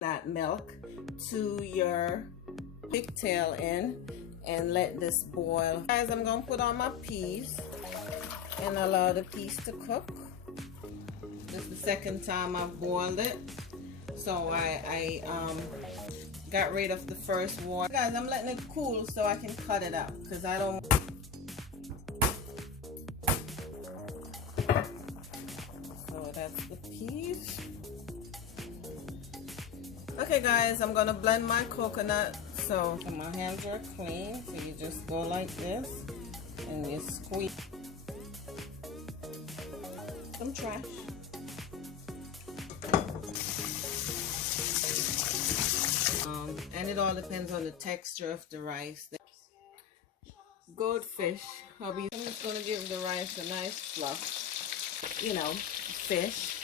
that milk to your pigtail in and let this boil. Guys, I'm gonna put on my peas and allow the peas to cook. This is the second time I've boiled it, so I got rid of the first water. Guys, I'm letting it cool so I can cut it up because I don't. So that's the peas. Okay guys, I'm gonna blend my coconut. So my hands are clean, so you just go like this and you squeeze some trash. And it all depends on the texture of the rice. Goldfish, hubby. I'm just gonna give the rice a nice fluff, you know, fish.